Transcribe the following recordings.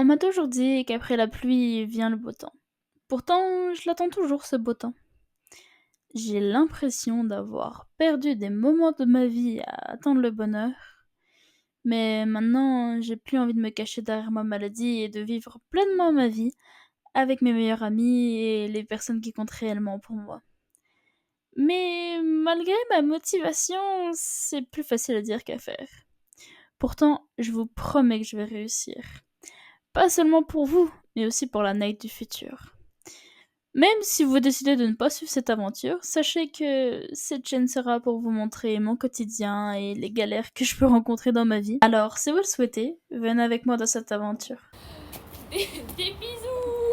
On m'a toujours dit qu'après la pluie vient le beau temps. Pourtant, je l'attends toujours ce beau temps. J'ai l'impression d'avoir perdu des moments de ma vie à attendre le bonheur. Mais maintenant, j'ai plus envie de me cacher derrière ma maladie et de vivre pleinement ma vie avec mes meilleurs amis et les personnes qui comptent réellement pour moi. Mais malgré ma motivation, c'est plus facile à dire qu'à faire. Pourtant, je vous promets que je vais réussir. Pas seulement pour vous, mais aussi pour la Night du futur. Même si vous décidez de ne pas suivre cette aventure, sachez que cette chaîne sera pour vous montrer mon quotidien et les galères que je peux rencontrer dans ma vie. Alors, si vous le souhaitez, venez avec moi dans cette aventure. Des bisous.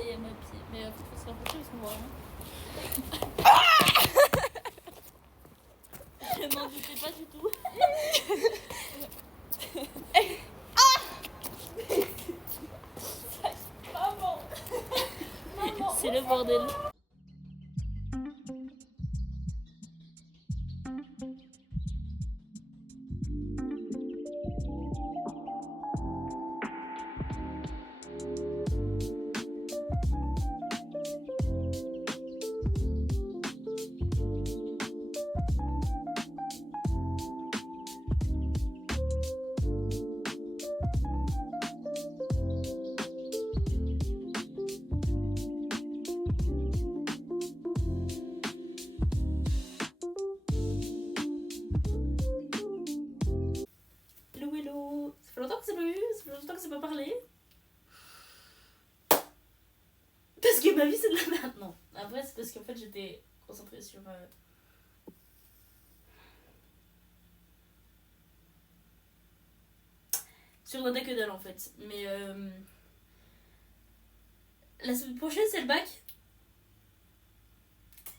Et à ma pied. Mais faut se rapprocher parce qu'on voit rien. Je m'en doutais pas du tout. Maman. Maman. C'est le bordel. Hello, hello. Ça fait longtemps que c'est pas vu, ça fait longtemps que c'est pas parlé. Parce que ma vie c'est de la merde. Non. Après, c'est parce qu'en fait j'étais concentrée sur. Sur Nada que dalle en fait. Mais la semaine prochaine c'est le bac.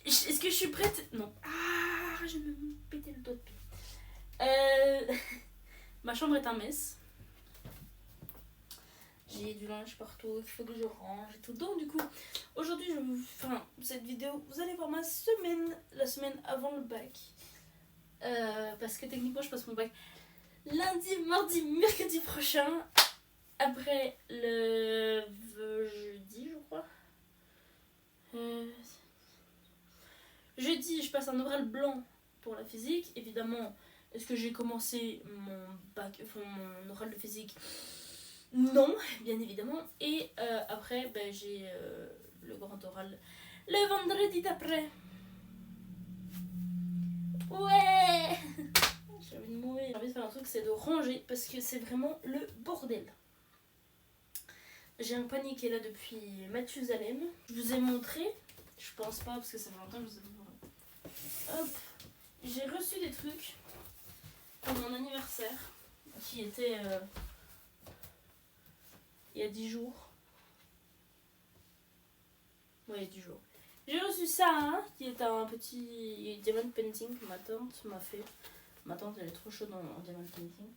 Est-ce que je suis prête? Non. Ah, je vais me péter le doigt de pied. Ma chambre est un mess. J'ai du linge partout, il faut que je range et tout. Donc du coup, aujourd'hui, cette vidéo, vous allez voir ma semaine, la semaine avant le bac. Parce que techniquement, je passe mon bac lundi, mardi, mercredi prochain. Après le jeudi, je crois. Jeudi, je passe un oral blanc pour la physique. Évidemment, est-ce que j'ai commencé mon oral de physique? Non, bien évidemment. Et après, j'ai le grand oral le vendredi d'après. Ouais. J'ai envie de mourir. J'ai envie de faire un truc, c'est de ranger parce que c'est vraiment le bordel. J'ai un panier qui est là depuis Mathusalem. Je vous ai montré. Je pense pas parce que ça fait longtemps que je vous ai montré. Hop. J'ai reçu des trucs pour mon anniversaire qui était il y a 10 jours. Ouais, il y a 10 jours. J'ai reçu ça, hein, qui est un petit diamond painting que ma tante m'a fait. Ma tante, elle est trop chaude en diamond painting.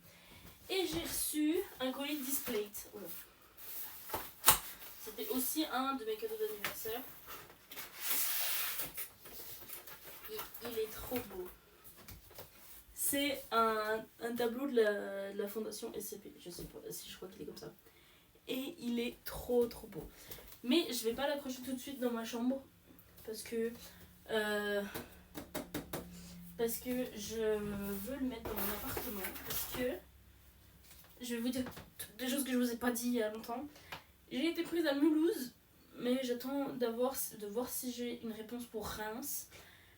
Et j'ai reçu un colis Displate. Oula. C'était aussi un de mes cadeaux d'anniversaire. Et il est trop beau. C'est un tableau de la fondation SCP. Je sais pas si je crois qu'il est comme ça. Et il est trop trop beau. Mais je vais pas l'accrocher tout de suite dans ma chambre. Parce que je veux le mettre dans mon appartement. Parce que je vais vous dire des choses que je vous ai pas dit il y a longtemps. J'ai été prise à Mulhouse, mais j'attends de voir si j'ai une réponse pour Reims.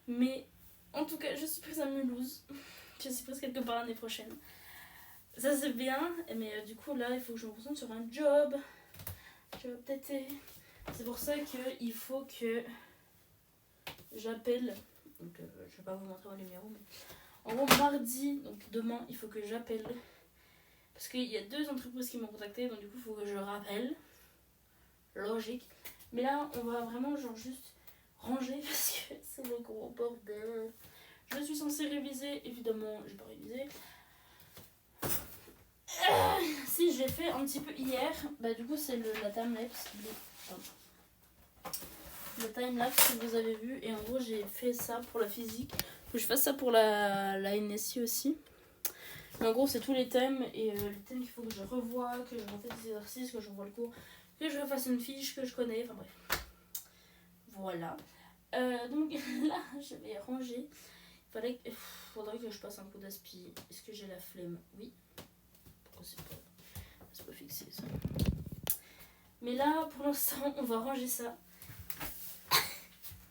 Mais en tout cas, je suis prise à Mulhouse. Je suis prise quelque part l'année prochaine. Ça c'est bien, mais du coup là, il faut que je me concentre sur un job d'été. C'est pour ça qu'il faut que j'appelle. Donc je vais pas vous montrer mon numéro, mais en gros mardi, donc demain, il faut que j'appelle. Parce qu'il y a 2 entreprises qui m'ont contacté, donc du coup il faut que je rappelle. Logique. Mais là, on va vraiment genre juste ranger parce que c'est le gros bordel. Je suis censée réviser, évidemment, j'ai pas révisé. Si, j'ai fait un petit peu hier. Du coup, c'est la timelapse. Le timelapse que vous avez vu. Et en gros, j'ai fait ça pour la physique. Faut que je fasse ça pour la NSI aussi. En gros, c'est tous les thèmes et les thèmes qu'il faut que je revoie, que je refasse des exercices, que je revoie le cours, que je refasse une fiche que je connais, enfin bref. Voilà. Donc là, je vais ranger. Faudrait que je passe un coup d'aspi. Est-ce que j'ai la flemme? Oui. Pourquoi c'est pas fixé ça? Mais là, pour l'instant, on va ranger ça.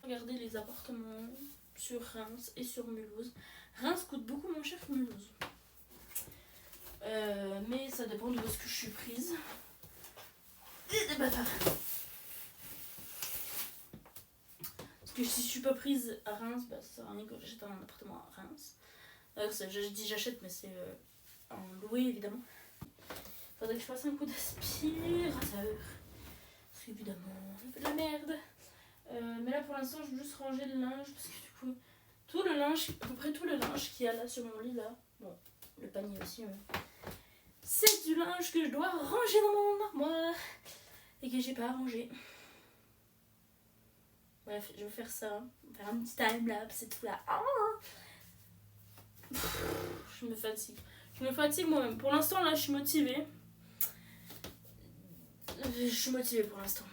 Regardez les appartements sur Reims et sur Mulhouse. Reims coûte beaucoup moins cher que Mulhouse. Mais ça dépend de où est-ce que je suis prise. Et des bâtards. Parce que si je suis pas prise à Reims, bah, ça sert à rien que j'achète un appartement à Reims. Je dis j'achète, mais c'est en loué évidemment. Faudrait que je fasse un coup d'aspirateur. Parce qu'évidemment, ça fait de la merde. Mais là pour l'instant, je vais juste ranger le linge. Parce que du coup, tout le linge, à peu près tout le linge qu'il y a là sur mon lit là. Bon, le panier aussi. C'est du linge que je dois ranger dans mon armoire. Et que j'ai pas rangé. Bref, je vais faire ça. Faire un petit time-lapse et tout là. Ah, je me fatigue. Je me fatigue moi-même. Pour l'instant, là, je suis motivée. Je suis motivée pour l'instant.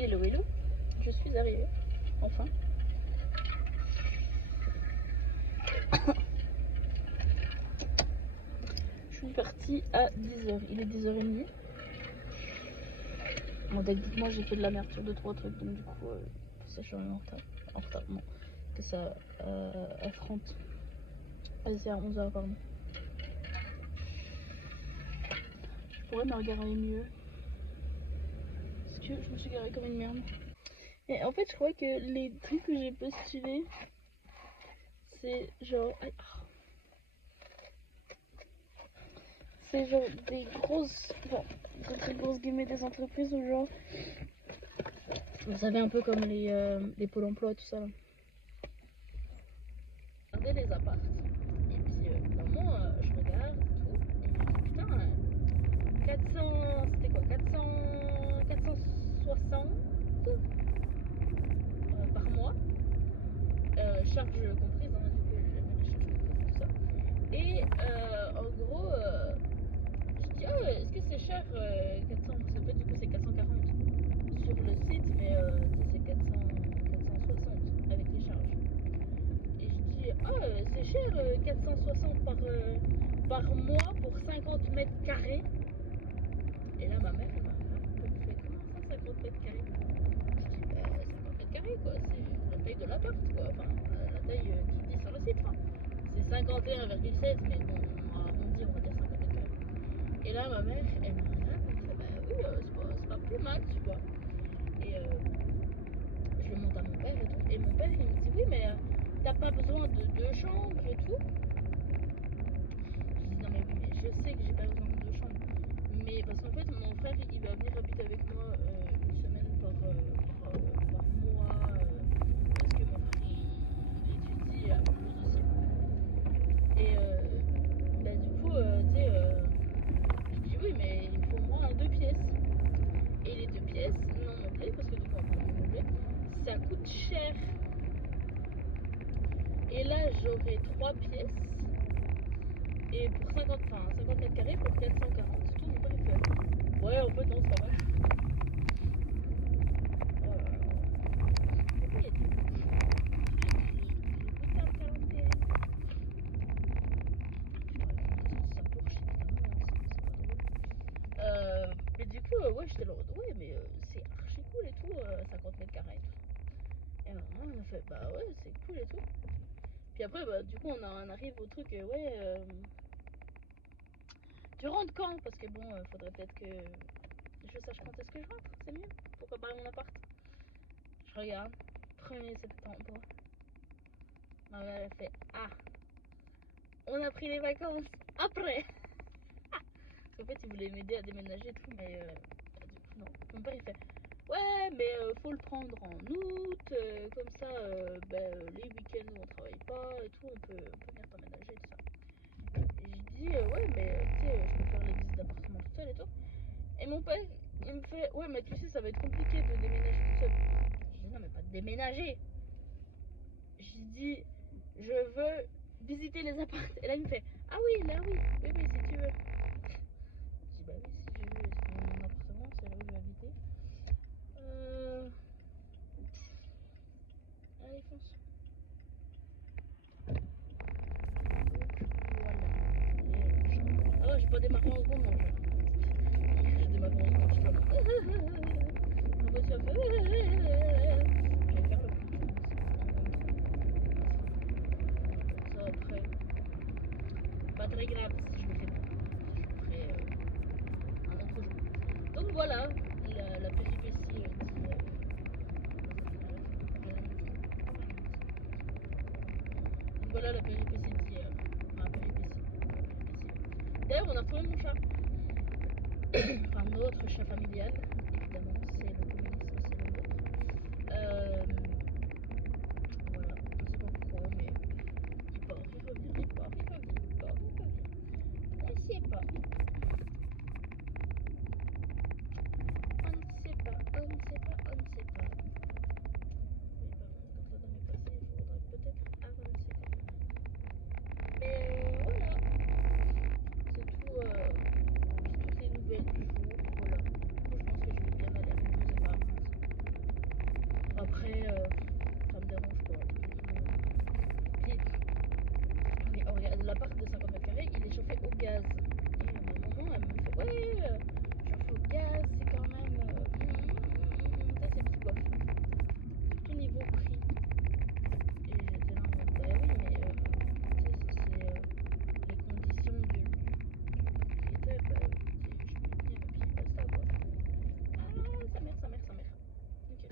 Hello, hello, je suis arrivée, enfin. Je suis partie à 10h, il est 10h30. Bon, techniquement, j'ai fait de la merde sur 2-3 trucs, donc du coup, ça, je suis en retard. En retard, non. Que ça affronte. Allez, c'est à 11h, pardon. Je pourrais me regarder mieux. Parce que je me suis garée comme une merde. Et en fait, je crois que les trucs que j'ai postulés, c'est genre. C'est genre des grosses. Bon, des très grosses guillemets des entreprises ou genre. Vous savez, un peu comme les pôles emploi, tout ça là. Regardez les apparts. Et puis, moi, je regarde tout. Et je me dis, putain, 400. C'était quoi 460 par mois. Charges comprises, hein, du coup, j'avais les charges comprises, tout ça. Et en gros, je dis, ah, est-ce que c'est cher 400? Parce qu'en fait, du coup, c'est 440 sur le site, mais c'est 460 avec les charges. Et je dis, ah, c'est cher 460 par mois pour 50 mètres carrés. Et là, ma mère, elle m'a fait, comment ça, 50 mètres carrés? Je dis, 50 mètres carrés, quoi, c'est la taille de l'appart, quoi. Enfin, la taille qui dit sur le site, hein. C'est 51,7, mais bon, on va arrondir, on va dire 50 mètres carrés. Et là, ma mère, elle m'a fait, bah oui, c'est pas plus mal, tu vois. Et je le monte à mon père et tout. Et mon père, il me dit, oui, mais t'as pas besoin de 2 chambres et tout. Je dis, non, mais oui, mais je sais que j'ai pas besoin de 2 chambres. Mais parce qu'en fait, mon frère, il va venir habiter avec moi une semaine par mois. Parce que mon frère, il étudie à Toulouse aussi. Et bah, du coup, tu sais, je dis oui, mais il me faut au moins 2 pièces. Et les 2 pièces non meublées, parce que du coup, on prend non meublé, ça coûte cher. Et là, j'aurai 3 pièces. Et pour 50 mètres carrés pour 440. Tout mon père il fait. Ouais, en fait, non, c'est pas mal. Oh là là. Pourquoi il y a des ça pour chier, évidemment, c'est pas drôle. Mais du j'étais là, ouais, mais c'est archi cool et tout, 50 mètres carrés et tout. Et maman, elle m'a fait, bah ouais, c'est cool et tout. Puis après, bah, du coup, on arrive au truc, ouais, tu rentres quand? Parce que bon, faudrait peut-être que je sache quand est-ce que je rentre, c'est mieux, pour préparer mon appart. Je regarde, 1er septembre. Ma mère, elle fait, ah, on a pris les vacances après. Parce qu'en fait, il voulait m'aider à déménager et tout, mais du coup, non. Mon père, il fait, ouais, mais faut le prendre en août, comme ça, les week-ends où on travaille pas et tout, on peut venir t'emménager et tout ça. Et j'ai dit, ouais, mais tu sais, je peux faire les visites d'appartement toute seule et tout. Et mon père, il me fait, ouais, mais tu sais, ça va être compliqué de déménager toute seule. J'ai dit, non, mais pas de déménager. J'ai dit, je veux visiter les appartements. Et là, il me fait, ah oui, là, oui, oui, oui, si tu veux. Je dis, bah oui, si je veux, c'est mon appartement, c'est là où je vais habiter. Allez, fonce. Voilà. Ah, j'ai pas démarré en seconde, non. J'ai démarré en seconde, je suis comme. On va se faire. Je vais faire le plus. Ça, après. Pas très grave si je le fais pas. Je le ferai un autre jour. Donc voilà, la péripétie donc voilà la péripétie d'hier. Enfin, péripétie. D'ailleurs, on a retrouvé mon chat. Enfin, notre chat familial, évidemment, c'est le communisme, c'est le nôtre. Voilà, je sais pas pourquoi, mais il part, il revient, il part, il revient, il part, il revient. On ne sait pas. On ne sait pas, on ne sait pas, on ne sait pas. Mais par contre, comme ça dans mes passés, il faudrait peut-être avancer. Mais voilà, c'est tout, toutes les nouvelles du jour. Voilà, moi je pense que je vais bien aller reposer par contre. Après, ça me dérange pas. Puis, mais oh, regarde, l'appart de 50 mètres carrés, il est chauffé au gaz. Et ma maman, elle me fait, ouais, chauffe au gaz, c'est quand même, ça c'est petit bof. Surtout niveau prix. Et j'étais là en mode, bah oui, mais tu sais, si c'est les conditions du propriétaire, bah, je me dis, puis basta quoi. Ah, sa mère, sa mère, sa mère. Ok.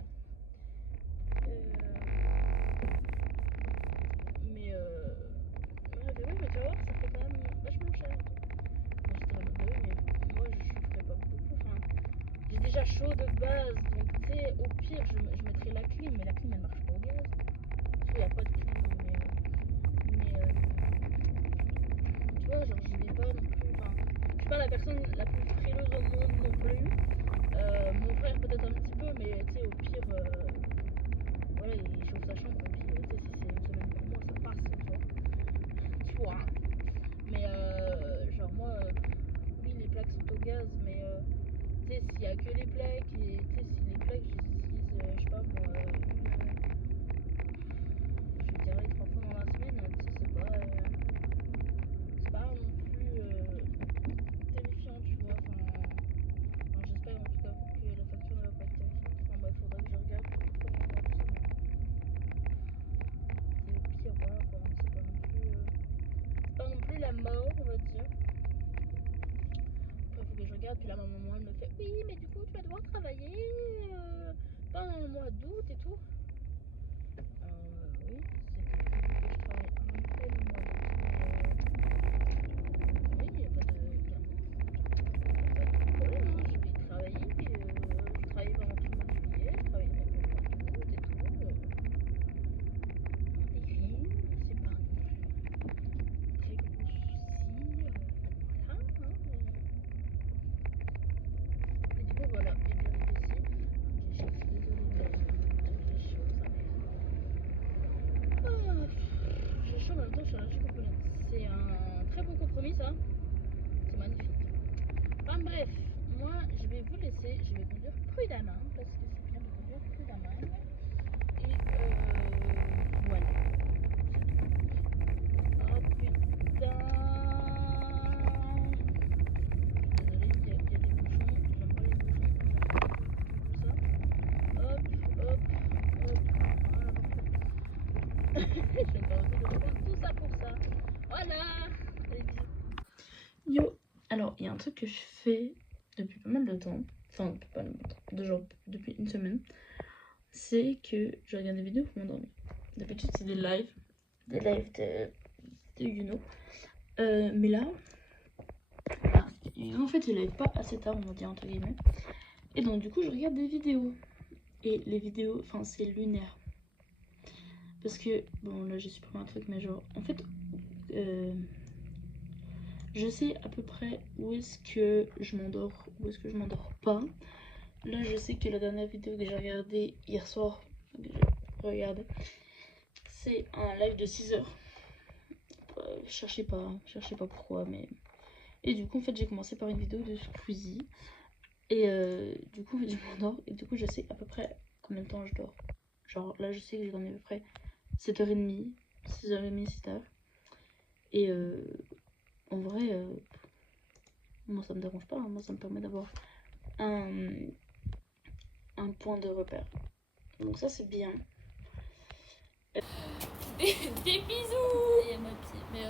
Mais ouais, mais oui, mais tu vas voir, ça fait quand même vachement cher et tout. Moi j'étais en mode, bah oui, mais moi je chaufferais pas beaucoup. Enfin, j'ai déjà chaud de base, donc tu sais, au pire, je mettrais la clim, mais la clim elle marche pas au gaz. Parce qu'il n'y a pas de clim, mais tu vois, genre je vais pas non plus. Enfin, je suis pas la personne la plus frileuse au monde non plus. Mon frère peut-être un petit peu, mais tu sais, au pire, voilà, il chauffe sa chambre, et puis tu sais, si c'est une semaine pour moi, ça passe, tu vois. Mais genre moi, oui, les plaques sont au gaz, mais tu sais, s'il y a que les plaques, et tu sais, si les plaques, j'utilise, je sais pas moi, je vais dire 3 fois dans la semaine, tu sais, c'est pas non plus terrifiant, tu vois. Enfin, j'espère en tout cas que la facture ne va pas être terrifiante. Enfin bref, faudra que je regarde pour le premier mois, tout ça. Et au pire, voilà quoi, c'est pas non plus la mort, on va dire. Après, il faut que je regarde. Puis là, ma maman, elle me fait, oui, mais du coup, tu vas devoir travailler pendant le mois d'août et tout. Oui, c'était prévu que je travaille un peu le mois d'août. Oui, il n'y a pas de problème, hein. Je vais travailler. Je travaille pendant tout le mois de juillet, je travaille même le mois d'août et tout. C'est pas non plus très gros soucis. Voilà, hein. Et du coup, voilà, les péripéties. Je suis désolée de Yo. Alors, il y a un truc que je fais depuis pas mal de temps, enfin, pas mal de temps, depuis une semaine, c'est que je regarde des vidéos pour m'endormir. D'habitude, c'est des lives de you know. Mais là, en fait, ils live pas assez tard, on va dire entre guillemets. Et donc, du coup, je regarde des vidéos. Et les vidéos, enfin, c'est lunaire. Parce que, bon, là, j'ai supprimé un truc, mais genre, en fait, je sais à peu près où est-ce que je m'endors, où est-ce que je m'endors pas. Là, je sais que la dernière vidéo que j'ai regardée hier soir, c'est un live de 6 heures. Cherchez pas pourquoi, mais. Et du coup, en fait, j'ai commencé par une vidéo de Squeezie. Et du coup, je m'endors. Et du coup, je sais à peu près combien de temps je dors. Genre, là, je sais que j'ai dormi à peu près 7h30, 6h30, 7h. Et en vrai, moi, ça me dérange pas. Hein. Moi, ça me permet d'avoir un point de repère. Donc, ça, c'est bien. Des bisous. Et à ma pied. Mais